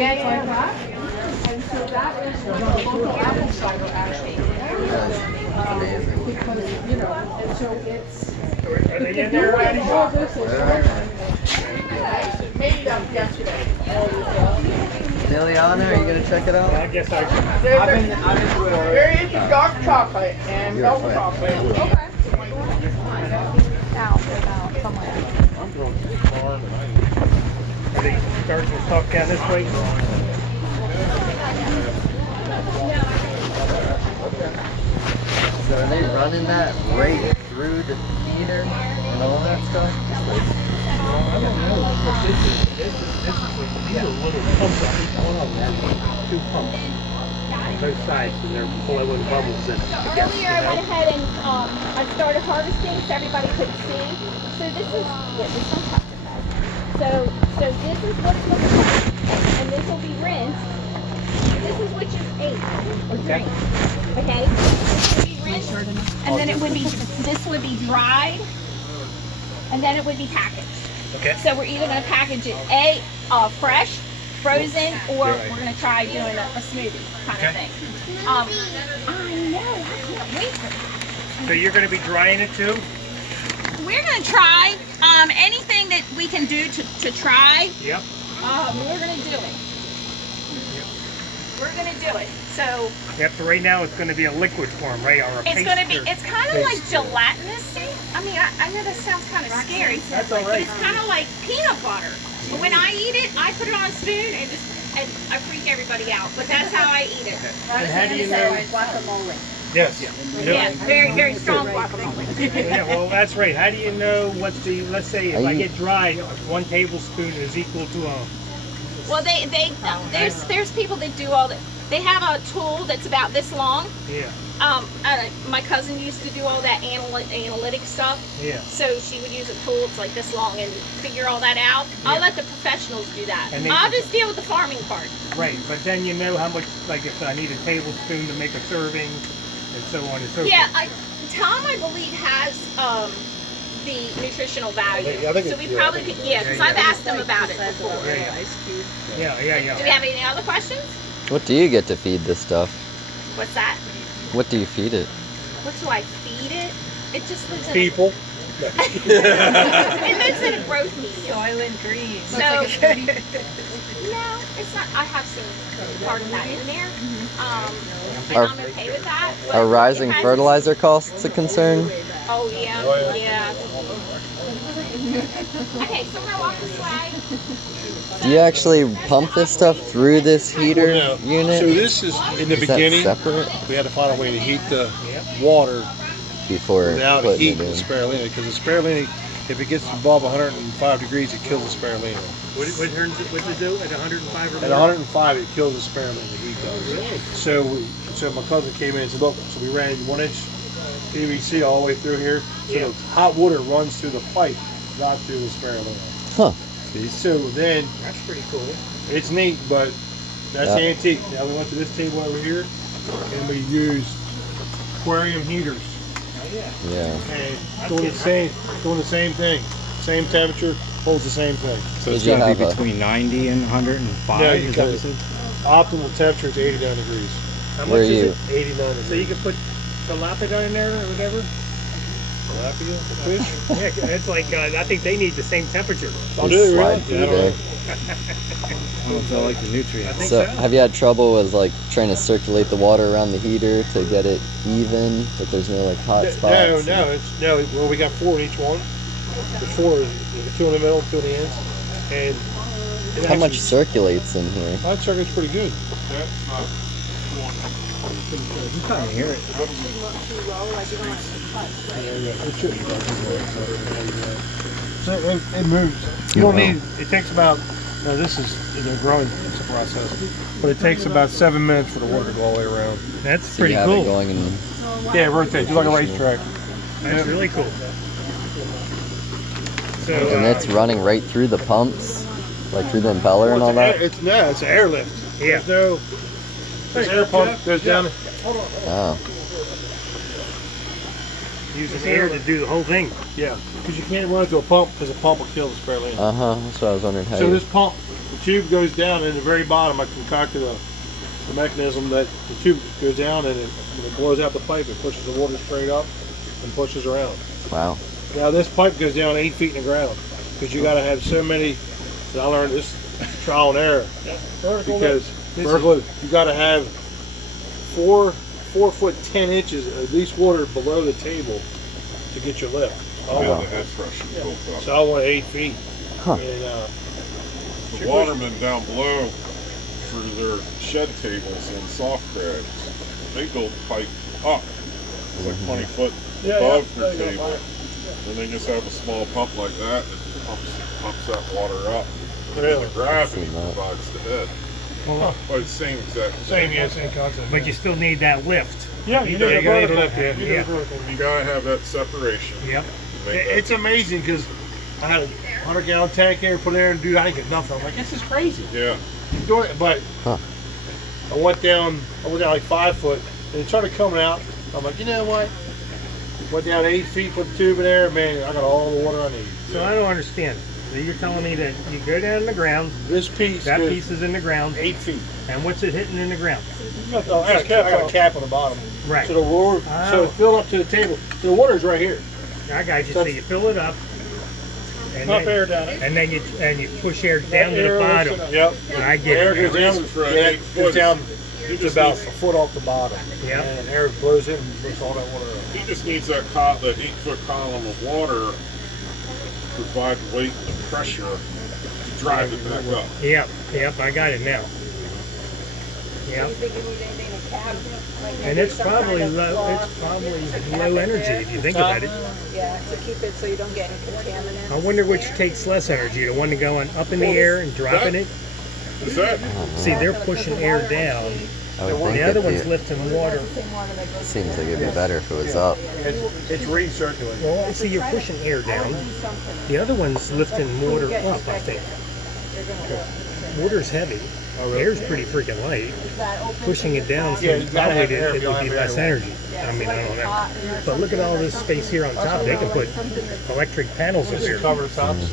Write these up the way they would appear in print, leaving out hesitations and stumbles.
Yeah, yeah. And so that is what the local apple cider actually is. Because, you know, and so it's. Are they in there already? All this is made up yesterday. Liliana, are you gonna check it out? I guess I should. There is the dark chocolate and milk chocolate. Okay. Out, somewhere. Are they starting to talk down this way? So are they running that right through the heater and all that stuff? These are little pumps. One of them has two pumps on both sides, and they're blowing bubbles in it. Earlier I went ahead and I started harvesting so everybody could see. So this is so this is what it looks like, and this will be rinsed. This is what you ate or drink. Okay, this will be rinsed, and then it would be this would be dried, and then it would be packaged. Okay. So we're either going to package it fresh, frozen, or we're going to try doing a smoothie kind of thing. I know, I can't wait for that. So you're going to be drying it too? We're going to try anything that we can do to try. Yep. We're going to do it. We're going to do it. So Yep. So right now it's going to be a liquid form, right? Or a it's paste going to be, or- it's kind of like gelatinous. I mean, I know that sounds kind of scary, That's all but right. it's kind of like peanut butter. But when I eat it, I put it on a spoon and I freak everybody out. But that's how I eat it. And how do you know? Guacamole. Yes. Yeah, very, very strong guacamole. Yeah, well, that's right. How do you know what's the, let's say if I get dried, 1 tablespoon is equal to a... Well, there's people that do all that. They have a tool that's about this long. Yeah, My cousin used to do all that analytic stuff. yeah. So she would use a tool that's like this long and figure all that out. I'll let the professionals do that. And they- I'll just deal with the farming part. Right, but then you know how much, like if I need a tablespoon to make a serving, and so on and so Yeah, forth. Tom, I believe, has the nutritional value. Yeah, I think so it- we yeah, I probably think could, yeah, because I've asked him about it before. Yeah, yeah. Do we have any other questions? What do you get to feed this stuff? What's that? What do you feed it? What do I feed it? It just lives in People. it lives in a growth medium. Soil and greens. So, no, it's not. I have seen part of that in there. And Are- I'm okay with that. but Are it rising has- fertilizer costs a concern? Oh, yeah. Oh, Yeah. Okay, so we're going to walk this way. Do you actually pump this stuff through this heater Well, now, unit? So this is, in the Is that beginning, separate we had to find a way to heat the water before without putting heating it the in? spirulina, because the spirulina, if it gets above 105 degrees, it kills the spirulina. What does it do at 105 or At 105, it kills the spirulina, the heat does. So my cousin came in and said, look, so we ran 1-inch PVC all the way through here, so Yeah. the hot water runs through the pipe, not through the spirulina. Huh. So then, That's pretty cool. it's neat, but that's Yeah. antique. Now we went to this table over here, and we used aquarium heaters, Yeah. and doing the same thing, same temperature, holds the same thing. So it's Did you got to have be a- between 90 and 105. No, is that what you said? Optimal temperature is 89 degrees. How Where much are is you? it? 89 degrees. So you can put tilapia in there or whatever? Tilapia, fish? Yeah, it's like, I think they need the same temperature. I'll Just do it, slide really. through Yeah, I don't there. know. I don't know if I like the nutrients. think So so. have you had trouble with like trying to circulate the water around the heater to get it even? That there's no like hot spots? Well, we got 4 in each one. There's 4, 2 in the middle, 2 in the ends, and it How much actually- circulates in here? That circuit's pretty good. You kind of hear it. It shouldn't be that good. So it moves. You don't need. It takes about. Now this is the growing process, but it takes about 7 minutes for the water to go all the way around. That's So pretty you have cool. it going in. Yeah, it rotates. Just like a racetrack. That's really cool. So, And it's running right through the pumps? Like through the impeller and all that? It's an airlift. yeah. There's air pump goes down. Oh. Uses air to do the whole thing. Yeah, because you can't run it to a pump because a pump will kill the spirulina. Uh-huh. That's what I was wondering how So you... this pump the tube goes down, and at the very bottom I concocted the mechanism that the tube goes down, and when it blows out the pipe, it pushes the water straight up and pushes around. Wow. Now this pipe goes down 8 feet in the ground because you got to have so many. I learned this trial and error because vertical, you got to have 4 foot 10 inches at least water below the table to get your lift. Yeah, the head pressure built up. So I want 8 feet. Huh. And, The watermen down below, for their shed tables and soft crabs, they build pipe up. It's like 20 foot above their table. And they just have a small pump like that that pumps that water up. And then the gravity provides the head. Huh. But it's same exact same concept. But you still need that lift. Yeah, you need a vertical lift. Yeah. You gotta have that separation. Yep. to make that. It's amazing because I had a 100-gallon tank here, put it there, and dude, I didn't get nothing. I'm like, this is crazy. Yeah. Doing it, but Huh. I went down like 5 foot, and it started coming out. I'm like, you know what? Went down 8 feet, put the tube in there, man, I got all the water I need. So I don't understand. So you're telling me that you go down in the ground, This piece, that goes piece is in the ground, 8 feet. and what's it hitting in the ground? I got a cap on the bottom. Right. So the water, so it's filled up to the table. So the water's right here. I got you. So you fill it up, and Pump then, air down it. and then you push air down to the bottom. Yep. I get Air it. goes down, reason for an yeah, 8 goes foot down is to about a foot off the bottom. Yep. And air blows in and lifts all that water up. He just needs that 8-foot column of water to provide weight and pressure to drive it back up. Yep, I got it now. Yep. And it's probably low. It's probably low energy if you think about it. Yeah, to keep it so you don't get any contaminants. I wonder which takes less energy, the one going up in the air and dropping it. Is that? See, they're pushing air down. I would think The other it'd one's be, lifting water. seems like it'd be better if it was up. It's recirculating. Well, see, you're pushing air down. The other one's lifting water up, I think. Water's heavy. Air's pretty freaking light. Pushing it down seems probably it would be less energy. I mean, I don't know. But look at all this space here on top. They can put electric panels in here. Cover the tops.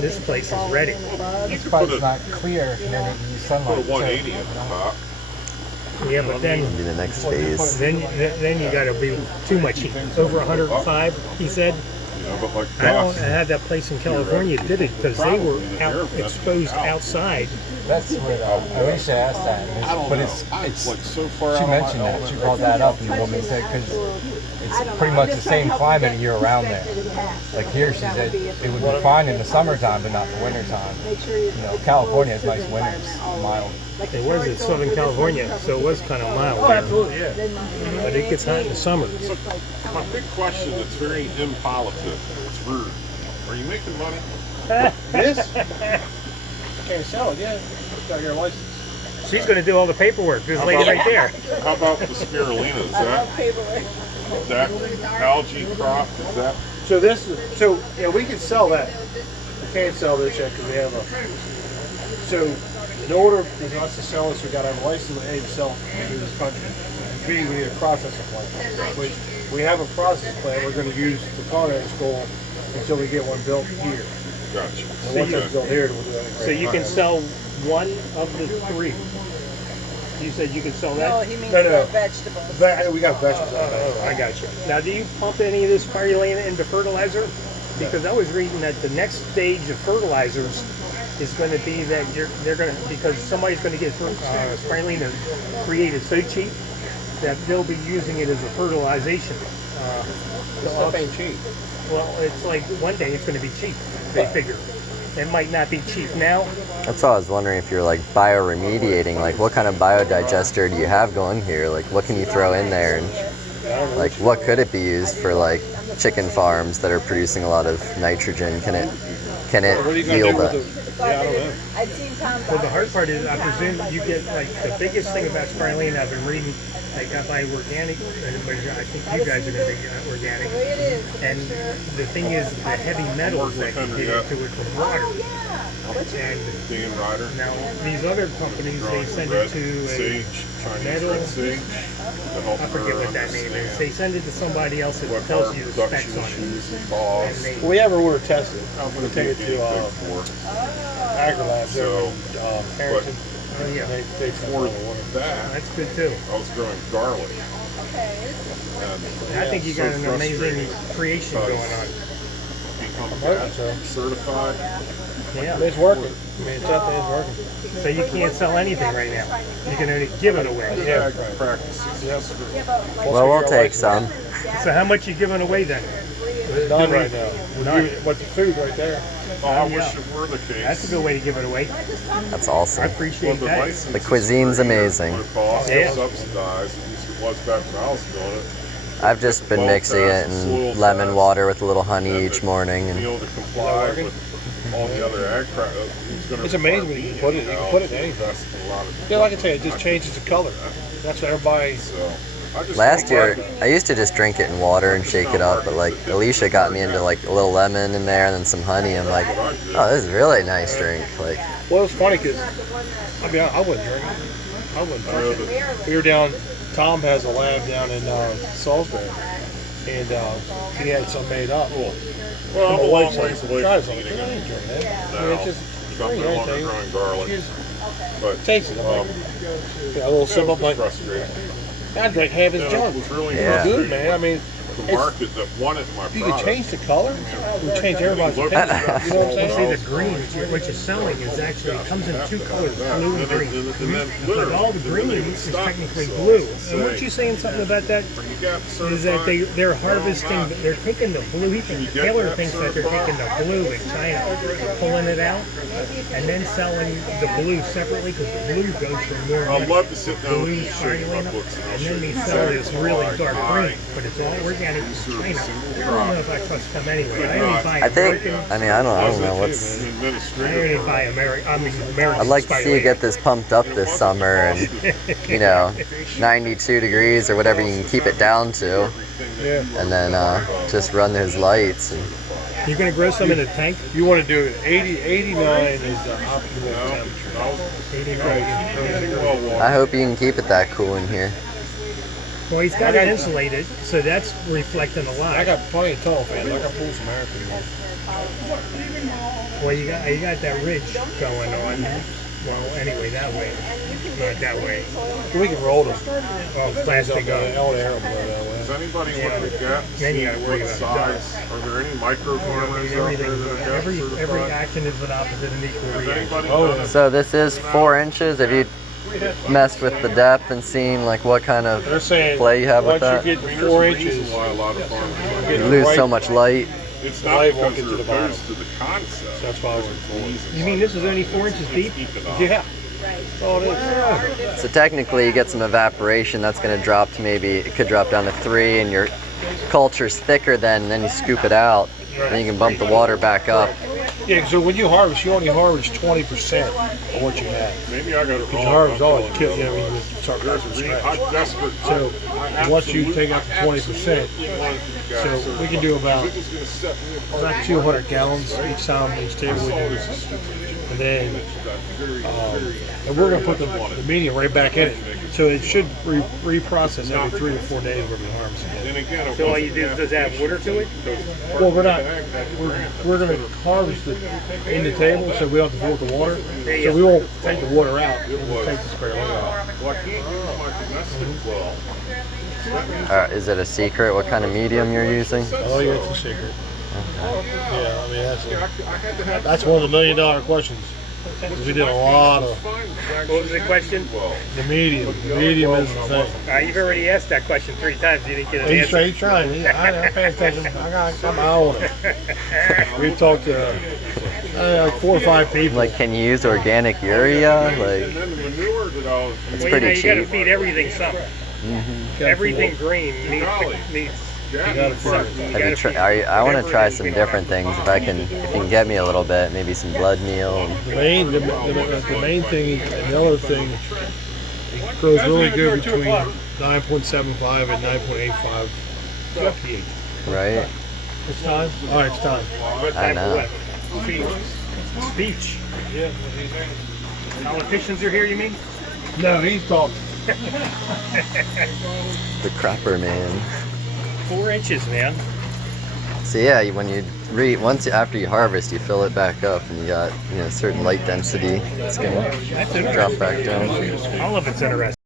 This place is ready. You could But put it's a, not clear, and then you use sunlight. put a 180 at the top. Yeah, but then Be the next phase. then you got to be too much heat. Over 105, he said. You know, but like I had that place in California did it because they were out, exposed outside. That's what I wish I asked that. I don't But know. it's like so far she out mentioned on my that. She brought that up, and Woman said because it's pretty much the same climate year round there. Like here, she said it would be fine in the summertime, but not the wintertime. You know, California has nice winters, mild. It was in Southern California, so it was kind of mild Oh, there. absolutely, yeah. But it gets hot in the summer. So, my big question that's very impolitic, it's rude. Are you making money? This? Can't sell it, yeah. Got your license. She's going to do all the paperwork. This lady right there. How about the spirulina? Is that algae crop? Is that? So yeah, we can sell that. We can't sell this yet because we have a. So in order for us to sell this, we got to have a license A to sell in this country. And B, we need a processing plant. Which we have a processing plant. We're going to use the culinary school until we get one built here. Gotcha. And once it's built here, we'll do that. So you can sell one of the three. You said you can sell No, that? he means No, no. the vegetables. We got vegetables. Oh, I got you. Now, do you pump any of this spirulina into fertilizer? Because I was reading that the next stage of fertilizers is going to be that they're going to, because somebody's going to get spirulina created so cheap that they'll be using it as a fertilization. This stuff ain't cheap. Well, it's like one day it's going to be cheap. They figure it might not be cheap now. That's why I was wondering if you're like bioremediating, like what kind of biodigester do you have going here? Like what can you throw in there, and like what could it be used for, like chicken farms that are producing a lot of nitrogen? Can it What are you gonna yield do that? with the? Yeah, I don't know. I've seen Tom. Well, the hard part is, I presume you get, like, the biggest thing about spirulina, I've been reading, like, I buy organic, but I think you guys are going to be organic. The way it is. And the thing is, the heavy metals that can get into it from water. And Dan Ryder. now, these other companies, they Growing send red it to a sage, Chinese metal, red sage. To help I forget her what that name is. understand They send it to somebody else that what tells our you the production specs on it. issues and And laws. they, Well, we have our order tested. I'm What going to take it guinea to pig for. AgriLabs So, over in Harrington. Oh, yeah. They For that, That's good too. I was growing garlic. And I think you got an amazing creation going on. become hoping so. certified. Yeah. It's working. I mean, it's definitely is working. So you can't sell anything right now. You can only give it away. Yeah. Practices. Yes. Well, we'll take some. So how much you giving away then? None right now. None. But the food right there. Oh, I Yeah. wish it were the case. That's a good way to give it away. That's I awesome. appreciate Well, that. license The is cuisine's free, amazing. but it costs Yeah. subsidized, at least it was back when I was doing it. I've just been mixing it in lemon water with a little honey each morning, Be and able to comply with all the other ag It's amazing when you can put it. You can put it in anything. Yeah, like I say, it just changes the color. That's what everybody. So, I just last don't year like it. I used to just drink it in water and shake it up, but like Alicia got me into like a little lemon in there and then some honey. I'm like, oh, this is really a nice drink. Like, Well, it's funny because I mean, I wouldn't drink it. I wouldn't drink it. We were down. Tom has a lab down in Salisbury, and he had some made up. Well, I'm And a my long wife's ways like, away "Guys, from I eating ain't it drinking that." I now. mean, it's just I'm free, no I longer tell you. growing garlic. Cheers. But Taste it. I'm like, a little sip up like frustrating. I drank half his It jug. was really Yeah. Good, man. I mean, the market that wanted my if you could product. change the color, it would change everybody's Look opinion. at You know what I'm See, saying? the green, what you're selling is actually, it comes in two colors, blue and green. But all the green is technically blue. And weren't you saying something about that? Is that they're harvesting, they're taking the blue, Taylor thinks that they're taking the blue in China, pulling it out, and then selling the blue separately, because the blue goes for more. I'd love to sit down with blue you, show you my spiraling up, books, and then they sell this really dark green, but it's all organic from China. I don't know if I trust them anyway. I only buy I think, American. I mean, I don't know what's. I only buy American. I mean, American. I'd like to see you get this pumped up this summer, and you know, 92 degrees or whatever you can keep it down to, Yeah. and then just run those lights. And You're gonna grow some in a tank. You want to do it. 89 is the optimal temperature. I hope you can keep it that cool in here. Well, he's got it insulated, so that's reflecting a lot. I got plenty of tall fans. I got pull some air from you. Well, you got that ridge going on. Well, anyway, that way, not that way. We can roll them. Oh, plastic on. All the air will blow that way. Does anybody look at that? Then you See gotta worry what about size? Are there any micro farmers out Everything, there that are every certified? action is an opposite and equal Has reaction. anybody Oh, done it? So this is 4 inches. Have you messed with the depth and seen like what kind of They're saying play you have with once that? you I get mean, to there's 4 a inches, reason why a lot of farmers get You the lose right- so much light. It's The not light won't because get to they're the bottom. opposed to the concept. That's why I was You mean this is only 4 inches deep? Yeah. That's all it is. So technically you get some evaporation. That's going to drop to maybe, it could drop down to 3, and your culture's thicker then you scoop it out. Then you can bump the water back up. Yeah, so when you harvest, you only harvest 20% of what you have. Maybe I got it Because wrong. you harvest all, you I'm kill, going you know, wrong. you start There's from a reason. scratch. I'm desperate. So I once you absolutely- take out the I 20%, absolutely wanted you guys so we certified. can do about It was gonna set me apart. about 200 gallons each time each table we do. And then, and we're gonna put the medium right back in it. So it should reprocess every 3 to 4 days where we harvest again. And again, So all you do, does it have water to it? Well, we're gonna harvest it in the table, so we don't have to boil the water. So we won't take the water out. We'll take the spare water out. Well, I can't use my domestic well. So that means Is it a secret what kind of medium you're using? Oh yeah, it's a secret. Yeah, I mean I had to have that's one of the $1 million questions. We did a lot of What was the question? the medium. The medium is the thing. You've already asked that question 3 times. You didn't get an He's answer. he's trying. I pay attention. I got my eye on him. We talked to like 4 or 5 people. Like, can you use organic urea? and Like, then the manure that I was it's Well, pretty you gotta cheap. feed everything something. Gotta Everything feed green needs gotta feed something. Have you I want to try some different things. If you can get me a little bit, maybe some blood meal. The main thing and the other thing, it grows really good between 9.75 and 9.85 pH. Right? It's time? All right, it's time. I know. Speech. Politicians are here, you mean? No, he's talking. The crapper man. 4 inches, man. So yeah, when you after you harvest, you fill it back up, and you got certain light density. It's gonna drop back down. All of it's interesting.